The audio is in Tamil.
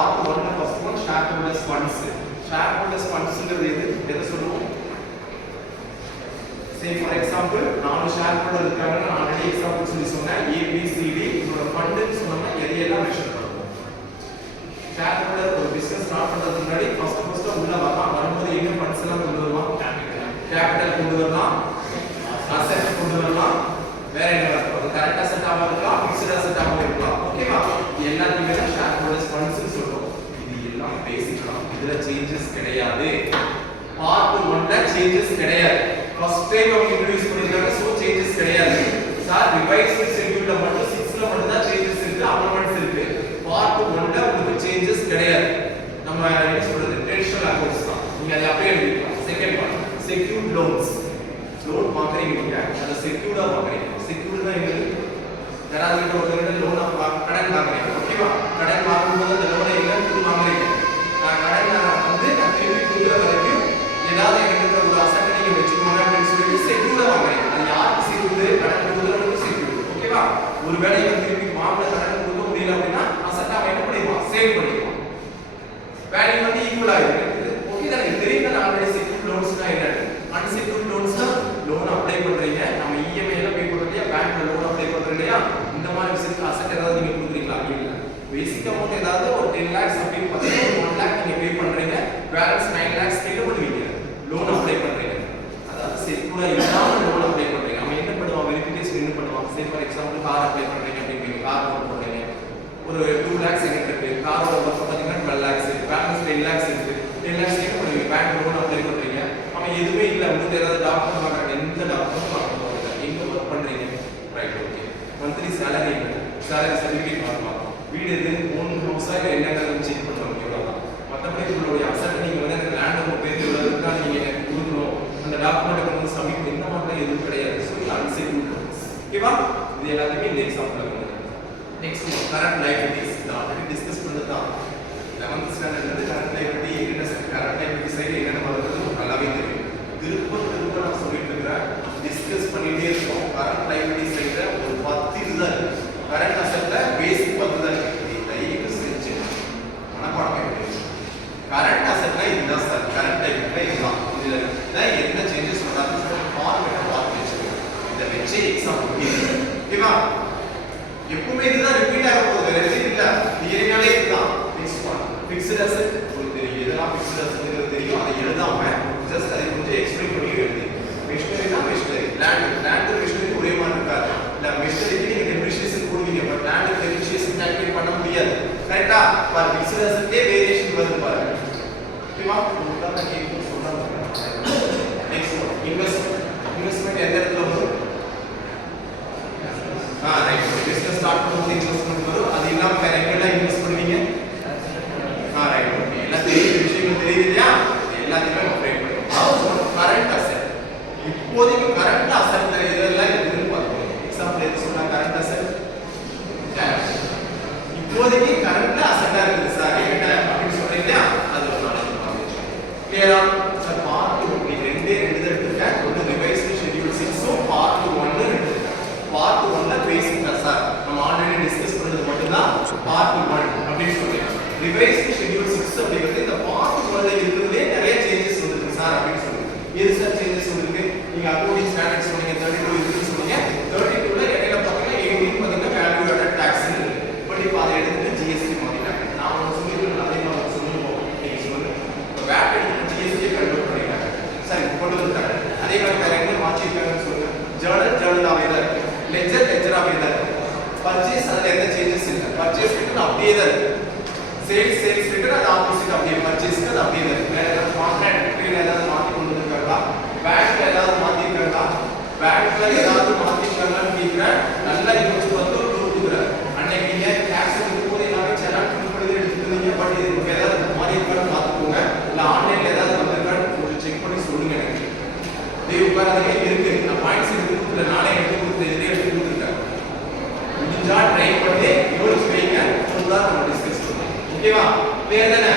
பார்ட் 1ல first one shareholders funds. Shareholders ஃபண்ட்ஸ்ங்கிறது எதை சொல்லுவோம்? say for example நாலு ஷேர் ஹோல்டர் இருக்காங்க, நான் ஆல்ரெடி எக்ஸாம்பிள் சொல்லி சொன்னேன். A B C D இதோட ஃபண்ட்னு சொன்னா எதையெல்லாம் மெஷர் பண்ணுவோம்? ஷேர் ஹோல்டர் ஒரு பிசினஸ் ஸ்டார்ட் பண்றதுக்கு முன்னாடி ஃபர்ஸ்ட் உள்ள வரலாம். வரும்போது என்ன ஃபண்ட்ஸ் எல்லாம் கொண்டு வருவாங்க? கேபிட்டல் கொண்டு வரலாம், அசெட் கொண்டு வரலாம், வேற என்ன வரலாம்? கரண்ட் அசெட் ஆக இருக்கலாம், ஃபிக்ஸ்ட் அசெட் ஆக இருக்கலாம். ஓகேவா? எல்லாத்தையுமே தான் ஷேர் ஹோல்டர்ஸ் ஃபண்ட்ஸ் சொல்றோம். இது எல்லாம் பேசிக்கா, இதுல சேஞ்சஸ் கிடையாது. பார்ட் 1ல சேஞ்சஸ் கிடையாது. ஃபர்ஸ்ட் டைம் அவங்க இன்ட்ரோ듀ஸ் பண்ணிருக்காங்க, சோ சேஞ்சஸ் கிடையாது. சார் ரிவைஸ்ட் ஷெட்யூல்ல மட்டும் 6ல மட்டும் தான் சேஞ்சஸ் இருக்கு, அமெண்ட்மென்ட்ஸ் இருக்கு. பார்ட் 1ல உங்களுக்கு சேஞ்சஸ் கிடையாது. நம்ம என்ன சொல்றது? ட்ரெடிஷனல் அக்கவுண்ட்ஸ் தான். நீங்க அதை அப்படியே எழுதிக்கலாம். Second part secured loans. Loan வாங்குறீங்க நீங்க, அத செக்யூர்டா வாங்குறீங்க. செக்யூர்ட் தான் என்னது? யாராவது கிட்ட ஒரு லோன் கடன் வாங்குறீங்க. ஓகேவா? கடன் வாங்கும்போது அந்த லோனை எங்க வாங்குறீங்க? கடன் வந்து திருப்பி கொடுக்குற வரைக்கும் ஏதாவது எங்கிட்ட ஒரு அசெட் நீங்க வெச்சுக்கோங்க அப்படின்னு சொல்லி செக்யூர்டா வாங்குறீங்க. அது யாருக்கு செக்யூர்ட்? கடன் கொடுக்குறவங்களுக்கு செக்யூர்ட். ஓகேவா? ஒருவேளை இவன் திருப்பி வாங்குற கடன் கொடுக்க முடியல அப்படின்னா அசெட் அவன் என்ன பண்ணிடுவான்? சேவ் பண்ணிடுவான். வேல்யூ வந்து ஈக்குவலா இருக்கு. ஓகே தான், எனக்கு தெரியும். நான் ஆல்ரெடி செக்யூர்ட் லோன்ஸ்னா என்னன்னு. அன்செக்யூர்ட் லோன்ஸ்னா லோன் அப்ளை பண்றீங்க, நம்ம இஎம்ஐ எல்லாம் பே பண்றோம் இல்லையா, பேங்க்ல லோன் அப்ளை பண்றோம் இல்லையா, இந்த மாதிரி விஷயத்துக்கு அசெட் ஏதாவது நீங்க கொடுக்குறீங்களா? இல்ல. பேசிக் அமௌண்ட் ஏதாவது ஒரு 10 lakhs அப்படின்னு பார்த்தீங்கன்னா 1 lakh நீங்க பே பண்றீங்க, பேலன்ஸ் 9 lakhs என்ன பண்ணுவீங்க? லோன் அப்ளை பண்றீங்க. அதாவது செக்யூரா இல்லாம லோன் அப்ளை பண்றீங்க. நம்ம என்ன பண்ணுவோம்? வெரிஃபிகேஷன் என்ன பண்ணுவோம்? Say for example car apply பண்றீங்க அப்படிங்க, கார் லோன் போடுறீங்க, ஒரு 2 lakhs எங்கிட்ட இருக்கு, காரோட ஒர்த் பாத்தீங்கன்னா 12 lakhs, பேலன்ஸ் 10 lakhs இருக்கு. 10 lakhs என்ன பண்ணுவீங்க? பேங்க் லோன் அப்ளை பண்றீங்க. அவன் எதுவுமே இல்ல, உங்களுக்கு ஏதாவது டாக்குமெண்ட் வாங்குறாங்க, எந்த டாக்குமெண்ட் வாங்க போறீங்க, எங்க ஒர்க் பண்றீங்க, ரைட்? ஓகே. மந்த்லி salary என்ன? salary certificate வாங்கலாம். வீடு எது? ஓன் ஹவுஸா இல்ல என்னங்கறத செக் பண்ணுவாங்க. இவ்வளவுதான். மத்தபடி உங்களுடைய அசெட் நீங்க வந்து அந்த லேண்ட் உங்க பேர்ல உள்ளதுக்கு நீங்க எனக்கு கொடுக்கணும், அந்த டாக்குமெண்ட் வந்து சப்மிட் இந்த மாதிரி எதுவும் கிடையாது. சோ இது அன்செக்யூர்ட் லோன்ஸ். ஓகேவா? இது எல்லாத்தையுமே இந்த எக்ஸாம்பிள்ல வந்து நெக்ஸ்ட் கரண்ட் லைபிலிட்டிஸ். இத ஆல்ரெடி டிஸ்கஸ் பண்ணதுதான். 11th ஸ்டாண்டர்ட்ல கரண்ட் லைபிலிட்டி என்ன, கரண்ட் லைபிலிட்டி சைடு என்னென்ன வருதுன்னு நல்லாவே தெரியும். திரும்ப நான் சொல்லிட்டு இருக்கேன், டிஸ்கஸ் பண்ணிட்டே இருக்கோம். கரண்ட் லைபிலிட்டி சைடுல ஒரு 10 இதுதான் இருக்கு. கரண்ட் அசெட்ல பேசிக் 10 தான் இருக்கு. இதை செஞ்சு மனப்பாடம் பண்ணிட்டு கரண்ட் அசெட்ல இதுதான் சார், கரண்ட் லைபிலிட்டி இதுதான். இதுல தான் என்ன சேஞ்சஸ் வராதுன்னு சொல்லி ஃபார்மேட்டா பார்த்து வச்சிருக்கேன். இதை வச்சு எக்ஸாம் முடியுது. ஓகேவா? எப்பவுமே இதுதான் ரிப்பீட் ஆக போகுது, வேற எதுவும் இல்ல. தியரினாலே இதுதான். Next one fixed asset. உங்களுக்கு தெரியும் எதெல்லாம் ஃபிக்ஸ்ட் அசெட்ங்கிறது தெரியும். அதை எழுதாம ஜஸ்ட் அதை கொஞ்சம் எக்ஸ்பிளைன் பண்ணி எழுதி. மிஷினரினா மிஷினரி, லேண்ட் மிஷினரி ஒரே மாதிரி இருக்காது. இல்ல மிஷினரிக்கு நீங்க டெப்ரிசியேஷன் போடுவீங்க, பட் லேண்ட் டெப்ரிசியேஷன் கால்குலேட் பண்ண முடியாது. கரெக்ட்டா? ஃபார் ஃபிக்ஸ்ட் அசெட்லே வேரியேஷன் வருது பாருங்க. ஓகேவா? உங்களுக்கு நான் கேட்க சொல்றேன். நெக்ஸ்ட் ஒன் இன்வெஸ்ட்மென்ட் எந்த இடத்துல வரும்? ரைட். பிசினஸ் ஸ்டார்ட் பண்ணும்போது இன்வெஸ்ட்மென்ட் வரும். அது இல்லாம வேற எங்கெல்லாம் இன்வெஸ்ட் பண்ணுவீங்க? ரைட். ஓகே. எல்லாம் தெரியுற விஷயங்கள் தெரியுது இல்லையா? எல்லாத்தையுமே நம்ம ட்ரை பண்ணுவோம். Current asset. இப்போதைக்கு கரண்ட் அசெட்ல இதெல்லாம் இருக்குன்னு பார்ப்போம். எக்ஸாம்பிள் எது சொன்னா கரண்ட் அசெட்? கேஷ். இப்போதைக்கு கரண்ட்ல அசெட்டா இருக்குது சார் என்கிட்ட அப்படின்னு சொல்றீங்க இல்லையா? அது ஒரு நாளைக்கு பார்ப்போம். கிளியரா? சார் பார்ட் 2 நீங்க ரெண்டு எடுத்துட்டேன். ஒன்னு ரிவைஸ்ட் ஷெட்யூல் 6 பார்ட் 1 எடுத்துட்டேன். பார்ட் 1ல பேசிக் தான் சார். நம்ம ஆல்ரெடி டிஸ்கஸ் பண்ணது மட்டும் தான் பார்ட் 1 அப்படின்னு சொல்றேன். ரிவைஸ்ட் ஷெட்யூல் 6 அப்படிங்கிறது இந்த பார்ட் 1ல இருக்கிறதுலே நிறைய சேஞ்சஸ் வந்திருக்கு சார் அப்படின்னு சொல்றேன். எது சார் சேஞ்சஸ் வந்திருக்கு? நீங்க அக்கவுண்டிங் ஸ்டாண்டர்ட்ஸ் சொன்னீங்க 32 இருக்குன்னு சொன்னீங்க. 32ல இடையில பாத்தீங்கன்னா 18 பாத்தீங்கன்னா வேல்யூ ஆடட் டாக்ஸ் இருக்கு. பட் இப்போ அதை எடுத்துட்டு ஜிஎஸ்டி மாத்திட்டாங்க. நான் ஒன்னு சொல்லிருக்கேன், அதே மாதிரி சொல்லுவோம். நீங்க சொல்லுங்க. இப்போ வேட் எடுத்து ஜிஎஸ்டி கன்வெர்ட் பண்ணிட்டாங்க. சார் இப்போ கொண்டு வந்துட்டாங்க. அதே மாதிரி வேற என்ன மாத்திருக்காங்கன்னு சொல்லுங்க. ஜர்னலாவே தான் இருக்கு. லெட்ஜராவே தான் இருக்கு. பர்ச்சேஸ் அதுல எந்த சேஞ்சஸ் இல்ல. பர்ச்சேஸ் ரிட்டர்ன் அப்படியே தான் இருக்கு. சேல்ஸ் ரிட்டர்ன் அது ஆப்போசிட் அப்படியே, பர்ச்சேஸ்க்கு அது அப்படியே தான் இருக்கு. வேற ஏதாவது கான்ட்ராக்ட் ரிட்டர்ன் ஏதாவது மாத்தி கொண்டு வந்திருக்காங்களா? பேங்க்ல ஏதாவது மாத்திருக்காங்களா? பேங்க்ல ஏதாவது மாத்திருக்காங்களான்னு கேக்குறேன். நல்லா யோசிச்சு பார்த்து கொடுக்குறேன். அன்னைக்கு நீங்க டாக்ஸ் எடுக்கும்போது எல்லாமே செலான் ஃபில் பண்ணி எடுத்துருந்தீங்க. பட் இது ஏதாவது மாறியிருக்கான்னு பார்த்துக்கோங்க. இல்ல ஆன்லைன்ல ஏதாவது வந்திருக்கான்னு கொஞ்சம் செக் பண்ணி சொல்லுங்க எனக்கு. இதே உட்காரதே இருக்கு. நான் பாயிண்ட்ஸ் எடுத்து கொடுத்துல நானே எடுத்து கொடுத்து எதிரே எடுத்து கொடுத்துருக்கேன். முடிஞ்சா ட்ரை பண்ணி யோசிச்சு வைங்க. நம்ம டிஸ்கஸ் பண்ணுவோம். ஓகேவா? வேற என்ன